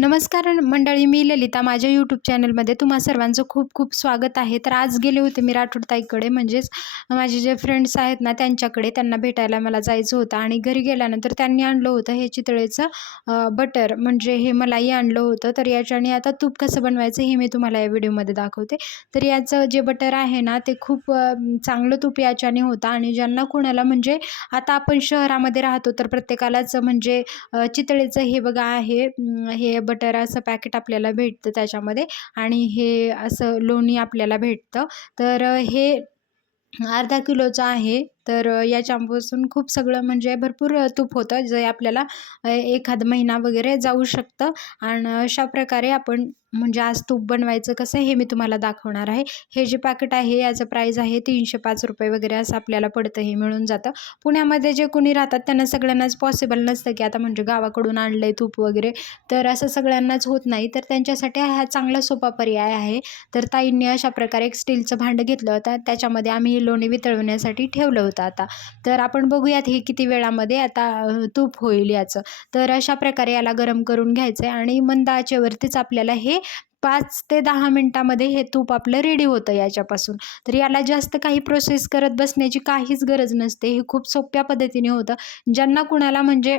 नमस्कार मंडळी, मी ललिता. माझ्या यूट्यूब चॅनलमध्ये तुम्हा सर्वांचं खूप खूप स्वागत आहे. तर आज गेले होते मी राठोड ताईकडे, म्हणजेच माझे जे फ्रेंड्स आहेत ना त्यांच्याकडे. त्यांना भेटायला मला जायचं होतं आणि घरी गेल्यानंतर त्यांनी आणलं होतं हे चितळेचं बटर, म्हणजे हे मलाई आणलं होतं. तर याच्याने आता तूप कसं बनवायचं हे मी तुम्हाला या व्हिडिओमध्ये दाखवते. तर याचं जे बटर आहे ना ते खूप चांगलं तूप याच्याने होतं. आणि ज्यांना कोणाला म्हणजे आता आपण शहरामध्ये राहतो तर प्रत्येकालाच म्हणजे चितळेचं हे बघा आहे, हे बटर असं पॅकेट आपल्याला भेटतं त्याच्यामध्ये. आणि हे असं लोणी आपल्याला भेटतं. तर हे अर्धा किलोचं आहे. तर याच्यापासून खूप सगळं म्हणजे भरपूर तूप होतं, जे आपल्याला एखाद महिना वगैरे जाऊ शकतं. आणि अशा प्रकारे आपण म्हणजे आज तूप बनवायचं कसं हे मी तुम्हाला दाखवणार आहे. हे जे पॅकेट आहे याचं प्राईस आहे 305 रुपये वगैरे असं आपल्याला पडतं, हे मिळून जातं. पुण्यामध्ये जे कोणी राहतात त्यांना सगळ्यांनाच पॉसिबल नसतं की आता म्हणजे गावाकडून आणलं आहे तूप वगैरे, तर असं सगळ्यांनाच होत नाही. तर त्यांच्यासाठी हा चांगला सोपा पर्याय आहे. तर ताईंनी अशा प्रकारे एक स्टीलचं भांडं घेतलं होतं, त्याच्यामध्ये आम्ही हे लोणी वितळवण्यासाठी ठेवलं होतं. आता तर आपण बघूयात हे किती वेळामध्ये आता तूप होईल याचं. तर अशा प्रकारे याला गरम करून घ्यायचं आहे आणि मंद आचेवरतीच आपल्याला हे 5 ते 10 मिनिटामध्ये हे तूप आपलं रेडी होतं याच्यापासून. तर याला जास्त काही प्रोसेस करत बसण्याची काहीच गरज नसते. हे खूप सोप्या पद्धतीने होतं. ज्यांना कुणाला म्हणजे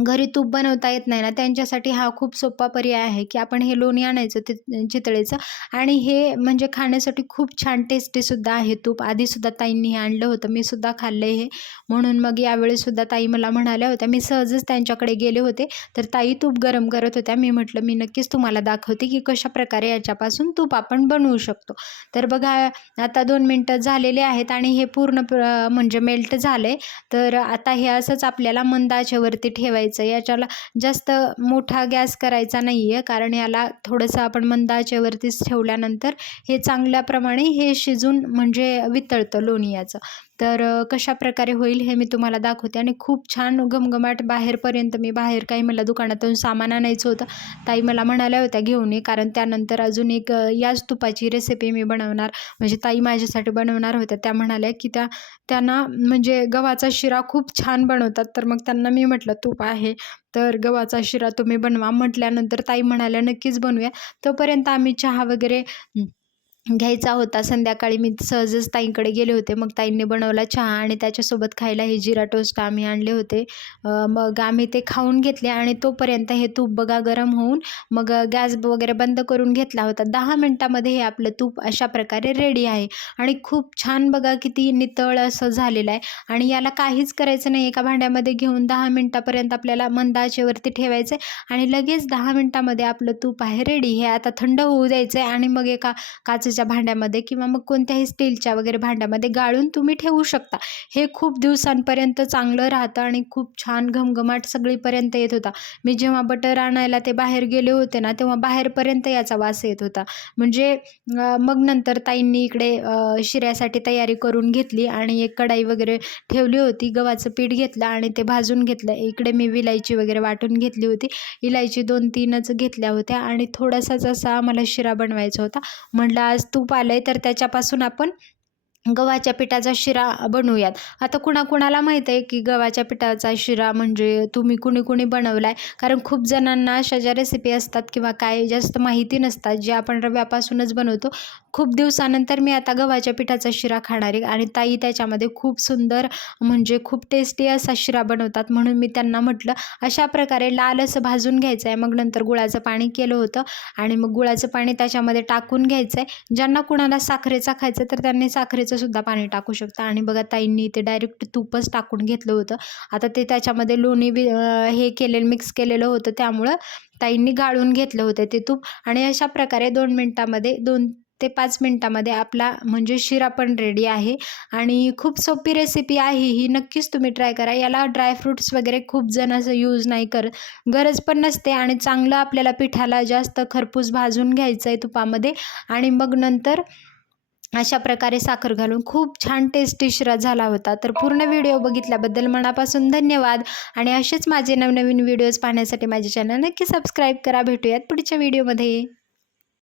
घरी तूप बनवता येत नाही ना त्यांच्यासाठी हा खूप सोपा पर्याय आहे की आपण हे लोणी आणायचं ते चितळेचं. आणि हे म्हणजे खाण्यासाठी खूप छान टेस्टीसुद्धा आहे तूप. आधीसुद्धा ताईंनी हे आणलं होतं, मी सुद्धा खाल्लं हे. म्हणून मग यावेळीसुद्धा ताई मला म्हणाल्या होत्या, मी सहजच त्यांच्याकडे गेले होते तर ताई तूप गरम करत होत्या. मी म्हटलं मी नक्कीच तुम्हाला दाखवते की कशाप्रकारे याच्यापासून तूप आपण बनवू शकतो. तर बघा आता 2 मिनटं झालेले आहेत आणि हे पूर्ण म्हणजे मेल्ट झाले. तर आता हे असंच आपल्याला मंद आचेवरती ठेवायचं. याच्याला जास्त मोठा गॅस करायचा नाही आहे, कारण याला थोडंसं आपण मंद आचेवरतीच ठेवल्यानंतर हे चांगल्याप्रमाणे हे शिजून म्हणजे वितळतं लोणी याचं. तर कशा प्रकारे होईल हे मी तुम्हाला दाखवते. आणि खूप छान घमघमाट बाहेरपर्यंत, मी बाहेर काही मला दुकानातून सामान आणायचं होतं, ताई मला म्हणाल्या होत्या घेऊन ये, कारण त्यानंतर अजून एक याच तुपाची रेसिपी मी बनवणार, म्हणजे ताई माझ्यासाठी बनवणार होत्या. त्या म्हणाल्या की त्यांना म्हणजे गव्हाचा शिरा खूप छान बनवतात. तर मग त्यांना मी म्हटलं तूप आहे तर गव्हाचा शिरा तुम्ही बनवा. म्हटल्यानंतर ताई म्हणाल्या नक्कीच बनवूया. तोपर्यंत आम्ही चहा वगैरे घ्यायचा होता. संध्याकाळी मी सहजच ताईंकडे गेले होते. मग ताईंनी बनवला चहा आणि त्याच्यासोबत खायला हे जिरा टोस्ट आम्ही आणले होते. मग आम्ही ते खाऊन घेतले आणि तोपर्यंत हे तूप बघा गरम होऊन मग गॅस वगैरे बंद करून घेतला होता. 10 मिनिटामध्ये हे आपलं तूप अशा प्रकारे रेडी आहे. आणि खूप छान बघा किती नितळ असं झालेलं आहे. आणि याला काहीच करायचं नाही, एका भांड्यामध्ये घेऊन 10 मिनिटापर्यंत आपल्याला मंद आचेवरती ठेवायचं आहे आणि लगेच 10 मिनिटामध्ये आपलं तूप आहे रेडी. हे आता थंड होऊ द्यायचं आहे आणि मग एका काचेच्या भांड्यामध्ये किंवा मग कोणत्याही स्टीलच्या वगैरे भांड्यामध्ये गाळून तुम्ही ठेवू शकता. हे खूप दिवसांपर्यंत चांगलं राहतं आणि खूप छान घमघमाट सगळीपर्यंत येत होता. मी जेव्हा बटर आणायला ते बाहेर गेले होते ना तेव्हा बाहेरपर्यंत याचा वास येत होता. म्हणजे मग नंतर ताईंनी इकडे शिऱ्यासाठी तयारी करून घेतली आणि एक कढाई वगैरे ठेवली होती. गव्हाचं पीठ घेतलं आणि ते भाजून घेतलं. इकडे मी विलायची वगैरे वाटून घेतली होती. इलायची 2-3च घेतल्या होत्या आणि थोडासाच असा मला शिरा बनवायचा होता. म्हटलं आज तूप आलंय तर त्याच्यापासून आपण गव्हाच्या पिठाचा शिरा बनवूयात. आता कुणाकुणाला माहीत आहे की गव्हाच्या पिठाचा शिरा म्हणजे तुम्ही कुणी बनवलाय, कारण खूप जणांना अशा ज्या रेसिपी असतात किंवा काय जास्त माहिती नसतात, जे आपण रव्यापासूनच बनवतो. खूप दिवसानंतर मी आता गव्हाच्या पिठाचा शिरा खाणार आहे आणि ताई त्याच्यामध्ये खूप सुंदर म्हणजे खूप टेस्टी असा शिरा बनवतात. म्हणून मी त्यांना म्हटलं अशा प्रकारे लाल असं भाजून घ्यायचं आहे. मग नंतर गुळाचं पाणी केलं होतं आणि मग गुळाचं पाणी त्याच्यामध्ये टाकून घ्यायचं आहे. ज्यांना कुणाला साखरेचा खायचं तर त्यांनी साखरेचं सुद्धा पाणी टाकू शकता. आणि बघा ताईंनी ते डायरेक्ट तूपच टाकून घेतलं होतं. आता ते त्याच्यामध्ये लोणी हे केलेलं मिक्स केलेलं होतं, त्यामुळं ताईंनी गाळून घेतलं होतं ते तूप. आणि अशा प्रकारे 2 मिनिटामध्ये 2 ते 5 मिनिटामध्ये आपला म्हणजे शिरा पण रेडी आहे. आणि खूप सोपी रेसिपी आहे ही, नक्कीच तुम्ही ट्राय करा. याला ड्रायफ्रूट्स वगैरे खूप जण असं यूज नाही करत, गरज पण नसते. आणि चांगलं आपल्याला पिठाला जास्त खरपूस भाजून घ्यायचं आहे तुपामध्ये आणि मग नंतर अशा प्रकारे साखर घालून खूप छान टेस्टी शिरा झाला होता. तर पूर्ण व्हिडिओ बघितल्याबद्दल मनापासून धन्यवाद. आणि असेच माझे नवनवीन व्हिडिओज पाहण्यासाठी माझे चॅनल नक्की सबस्क्राईब करा. भेटूयात पुढच्या व्हिडिओमध्ये.